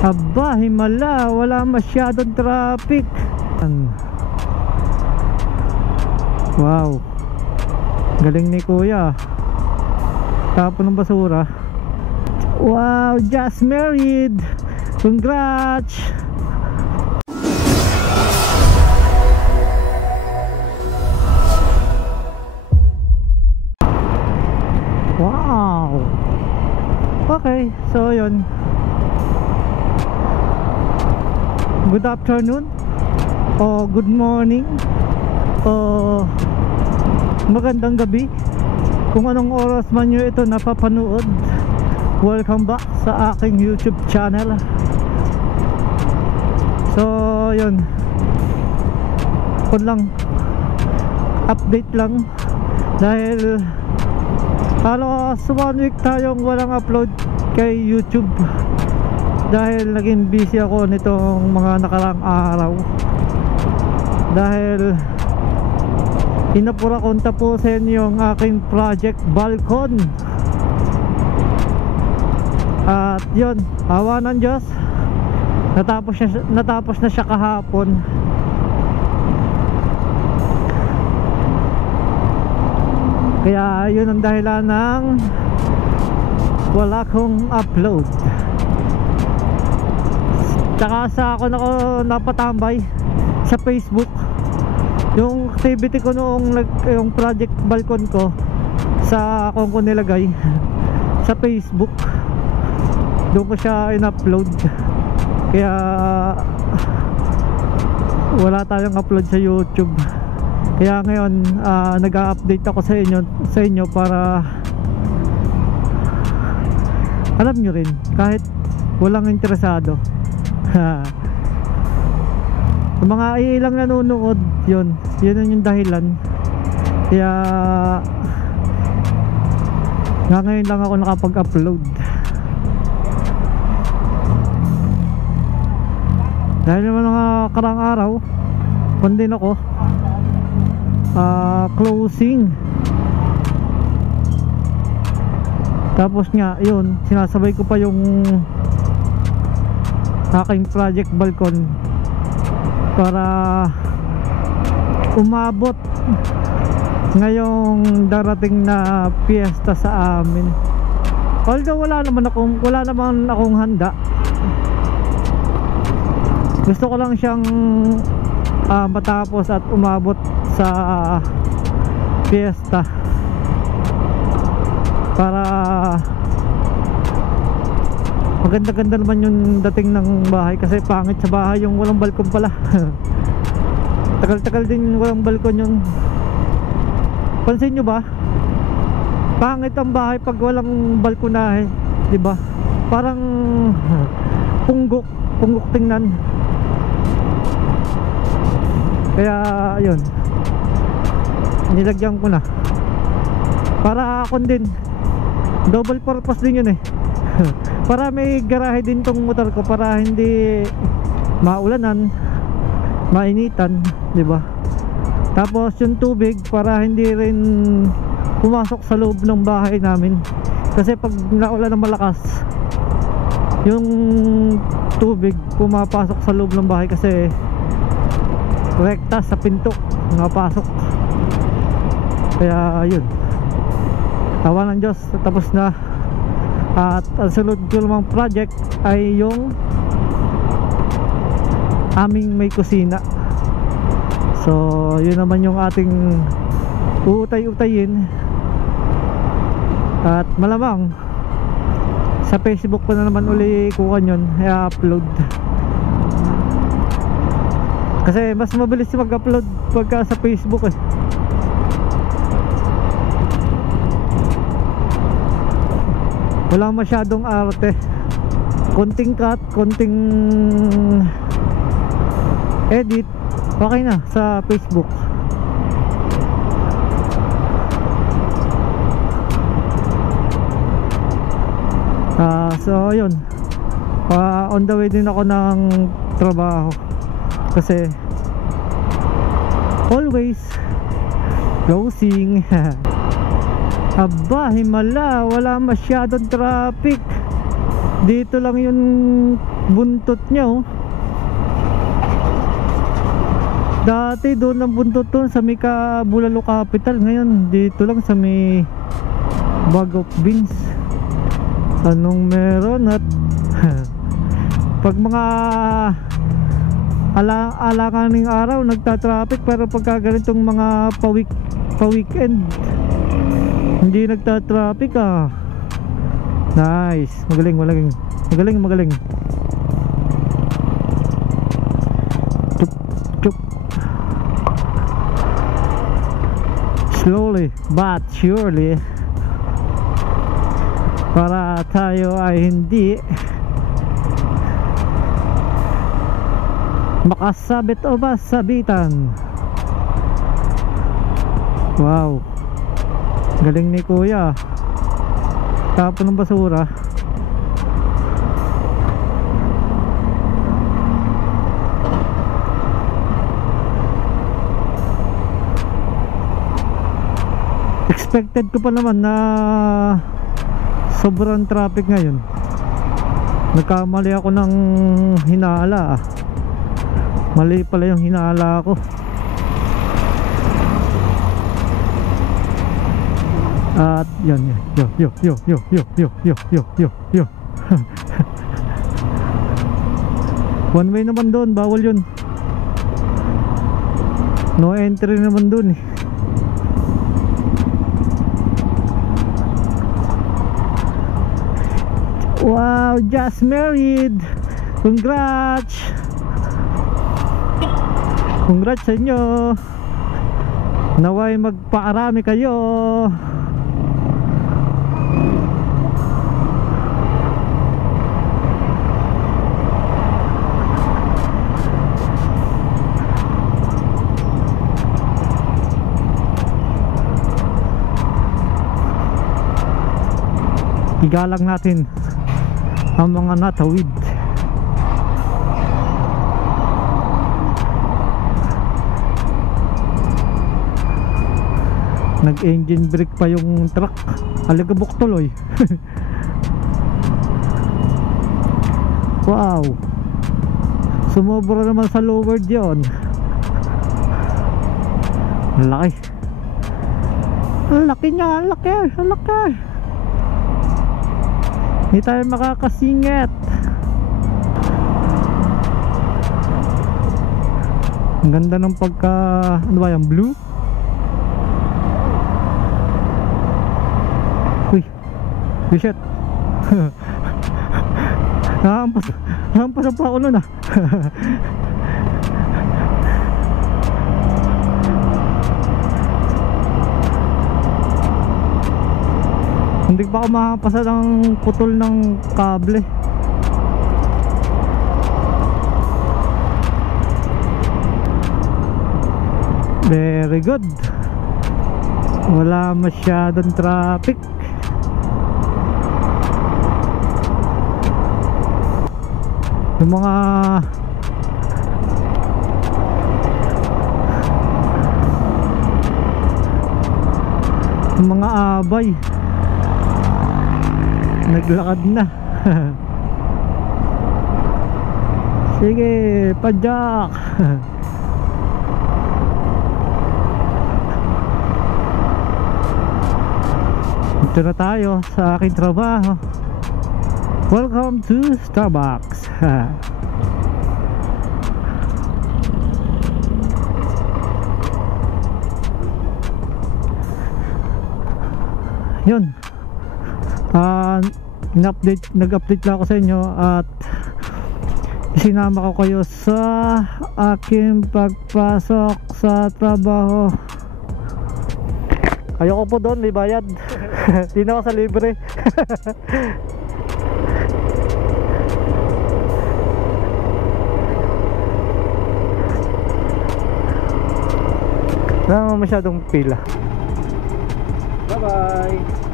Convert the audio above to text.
Aba, himala, wala masyadong traffic. Wow, galing ni kuya. Tapon ng basura. Wow, just married. Congrats. Wow. Okay, so yun. Good afternoon o good morning o magandang gabi kung anong oras man nyo ito napapanood. Welcome back sa aking YouTube channel. So yun, lang update lang dahil halos 1 week tayong walang upload kay YouTube dahil naging busy ako nitong mga nakaraang araw dahil inapura kong tapusin yung aking project balcon. At yun, awa ng Diyos, natapos na siya kahapon. Kaya yun ang dahilan ng wala kong upload. Tsaka sa ako napatambay sa Facebook. Yung activity ko noong yung project balcon ko sa akong ko nilagay sa Facebook. Doon ko siya in-upload. Kaya wala tayong upload sa YouTube. Kaya ngayon nag-update ako sa inyo para alam nyo rin kahit walang interesado. Sa mga ilang nanonood, yun yung dahilan. Kaya ngayon lang ako nakapag-upload dahil naman mga karang araw din ako closing. Tapos nga yun, sinasabay ko pa yung aking project balcon para umabot ngayong darating na piyesta sa amin. Although wala naman akong handa, gusto ko lang siyang matapos at umabot sa piyesta para maganda-ganda naman yung dating ng bahay. Kasi pangit sa bahay yung walang balkon pala. Tagal-tagal din walang balkon yung. Pansin nyo ba? Pangit ang bahay pag walang balkonahe, diba? Parang punggok tingnan. Kaya yun, nilagyan ko na para akon din, double purpose din yun eh. Para may garahe din tong motor ko para hindi maulanan, mainitan, di ba? Tapos yung tubig para hindi rin pumasok sa loob ng bahay namin. Kasi pag naulan ng malakas, yung tubig pumapasok sa loob ng bahay kasi rekta sa pinto napasok. Kaya yun, tawa ng Diyos, tapos na. At ang sunod ko namang project ay yung aming may kusina. So yun naman yung ating uutay-utayin. At malamang sa Facebook ko na naman uli kukuha yun, i-upload. Kasi mas mabilis mag-upload pagka sa Facebook eh. Wala masyadong arte, konting cut, konting edit, okay na sa Facebook. So yun, on the way din ako ng trabaho kasi always closing. Aba, himala, wala masyadong traffic. Dito lang yung buntot niya, oh. Dati doon ang buntot doon sa may Bulalo Capital. Ngayon dito lang sa may Bag of Beans. Anong meron? At pag mga alanganing araw nagta-traffic, pero pagka ganitong mga pa-weekend hindi nagta-traffic, ah. Nice, magaling. Chup. Slowly but surely, para tayo ay hindi makasabit o masabitan. Wow, galing ni kuya. Tapon ng basura. Expected ko pa naman na sobrang traffic ngayon. Nagkamali ako ng hinala, ah. Mali pala yung hinala ko. At yan. Yo. One way naman doon, bawal yun. No entry naman doon, eh. Wow, just married. Congrats sa inyo. Naway magpaarami kayo. Igalang natin ang mga natawid. Nag-engine brake pa yung truck. Aligabok tuloy. Wow, sumobra naman sa lowered yun. Ang laki niya, ang laki. Hindi tayo makakasingit. Ang ganda ng pagka, ano ba yan, blue? Uy, shit. Nahampas pa ako nun, ah. Hindi ba ako makapasa ng putol ng kable? Very good. Wala masyadong traffic. Yung mga abay naglakad na. Sige, padyak. Dito na tayo sa aking trabaho. Welcome to Starbucks. Yun. Nag-update lang ako sa inyo at sinama ko kayo sa aking pagpasok sa trabaho. Ayoko po doon, may bayad. Di na ako sa libre. Wala masyadong pila. Bye bye.